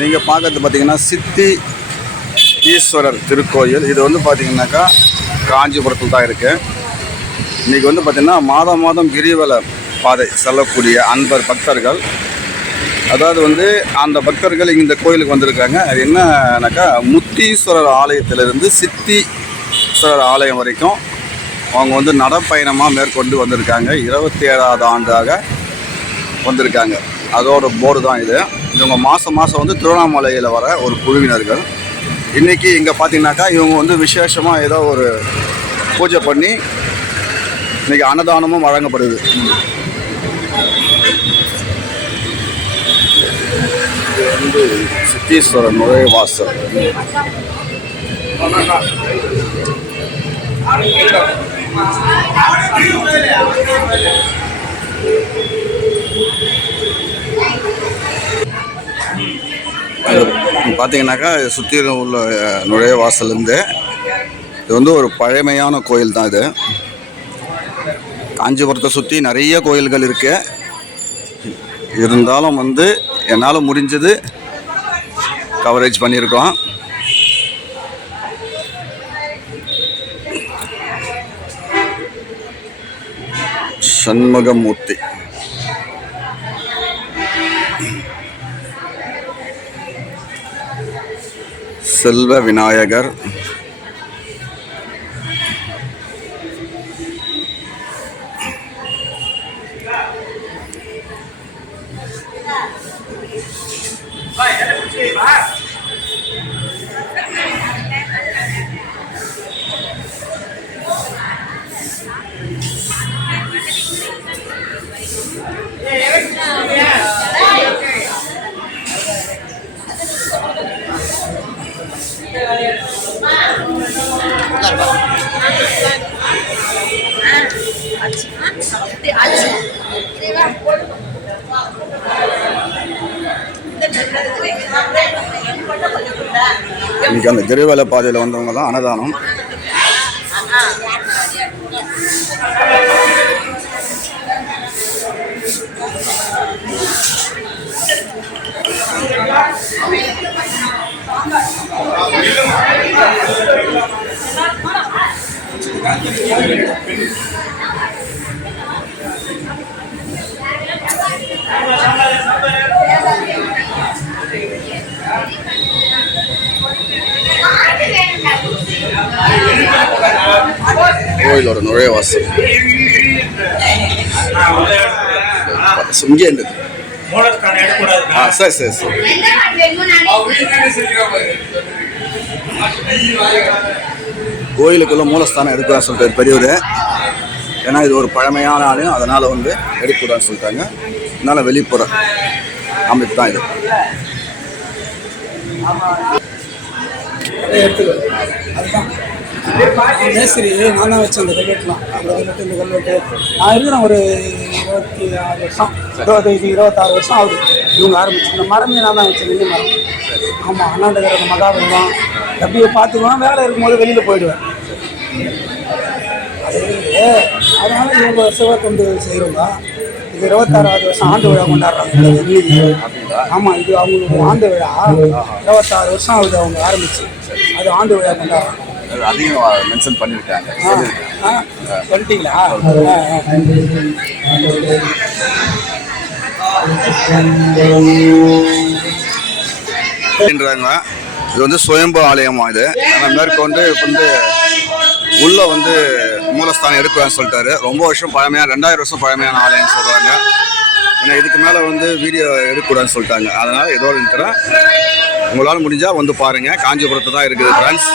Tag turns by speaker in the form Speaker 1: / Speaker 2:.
Speaker 1: நீங்கள் பார்க்கறது பார்த்தீங்கன்னா சித்தி ஈஸ்வரர் திருக்கோயில். இது வந்து பார்த்தீங்கன்னாக்கா காஞ்சிபுரத்தில் தான் இருக்குது இன்றைக்கி வந்து பார்த்திங்கன்னா மாதம் மாதம் கிரிவல பாதை செல்லக்கூடிய அன்பர் பக்தர்கள். அதாவது வந்து அந்த பக்தர்கள் இந்த கோயிலுக்கு வந்திருக்காங்க. அது என்னன்னாக்கா முத்தீஸ்வரர் ஆலயத்திலிருந்து சித்தீஸ்வரர் ஆலயம் வரைக்கும் அவங்க வந்து நடப்பயணமாக மேற்கொண்டு வந்திருக்காங்க. இருபத்தி ஏழாவது ஆண்டாக வந்திருக்காங்க. அதோட போர்டு தான் இது. இவங்க மாதம் மாதம் வந்து திருவண்ணாமலையில் வர ஒரு குழுவினர்கள். இன்றைக்கி இங்கே பார்த்தீங்கன்னாக்கா இவங்க வந்து விசேஷமாக ஏதோ ஒரு பூஜை பண்ணி இன்றைக்கி அன்னதானமும் வழங்கப்படுது. இது வந்து சித்தீஸ்வரர் நுழைவாசல். இது பார்த்தீங்கன்னாக்கா சுற்றிலும் உள்ள நுழைவாசல்லேருந்து இது வந்து ஒரு பழமையான கோயில் தான் இது. காஞ்சிபுரத்தை சுற்றி நிறைய கோயில்கள் இருக்கு. இருந்தாலும் வந்து என்னால் முடிஞ்சது கவரேஜ் பண்ணியிருக்கோம். சண்முகமூர்த்தி. செல்வ விநாயகர். இன்னைக்கு அந்த கிரிவல பாதையில் வந்தவங்க தான் அன்னதானம். கோயிலோட நுழைவாசல் இங்கே இருந்தது ஆ சரி சரி சரி கோயிலுக்குள்ள மூலஸ்தானம் எடுக்கிறான்னு சொல்லிட்டு பெரியவர் ஏன்னா இது ஒரு பழமையான ஆலயம் அதனால் வந்து எடுக்கக்கூடாதுன்னு சொல்லிட்டாங்க. அதனால் வெளிப்புற அமைப்பு தான் இது.
Speaker 2: மேஸ்திரி நான் தான் வச்சேன் அந்த கல்வெட்டுலாம் அந்த கல்வெட்டு இந்த கல்வெட்டு நான் இருக்கிறேன் ஒரு இருபத்தி ஆறு வருஷம். இருபத்தஞ்சி இருபத்தாறு வருஷம் ஆகுது. இவங்க ஆரம்பிச்சு. இந்த மரமே நான் தான் வச்சேன் நெல்லி மரம். ஆமாம் அண்ணாண்டகர் அந்த மகாபலிதான் அப்படியே பார்த்துக்குவேன் வேலை இருக்கும்போது வெளியில் போயிடுவேன். அது அதனால இவங்க சிவத்தொண்டு செய்கிறவங்க இது இருபத்தாறாவது வருஷம் ஆண்டு விழா கொண்டாடுறாங்க. இன்னைக்கு ஆமாம் இது அவங்களுக்கு ஆண்டு விழா. இருபத்தாறு வருஷம் ஆகுது அவங்க ஆரம்பிச்சு. அது ஆண்டு விழா கொண்டாடுறாங்க.
Speaker 1: அதையும் மென்ஷன் பண்ணியிருக்காங்க
Speaker 2: சொல்லிட்டீங்களா?
Speaker 1: இது வந்து சுயம்பு ஆலயமா இது. ஆனால் மேற்கொண்டு வந்து உள்ள வந்து மூலஸ்தானம் எடுக்கலாம்னு சொல்லிட்டாரு. ரொம்ப வருஷம் பழமையான ரெண்டாயிரம் வருஷம் பழமையான ஆலயம்னு சொல்கிறாங்க ஏன்னா இதுக்கு மேலே வந்து வீடியோ எடுக்கக்கூடாதுன்னு சொல்லிட்டாங்க. அதனால் ஏதோ இருக்கிறேன் உங்களால் முடிஞ்சால் வந்து பாருங்கள் காஞ்சிபுரத்து தான் இருக்குது ஃப்ரெண்ட்ஸ்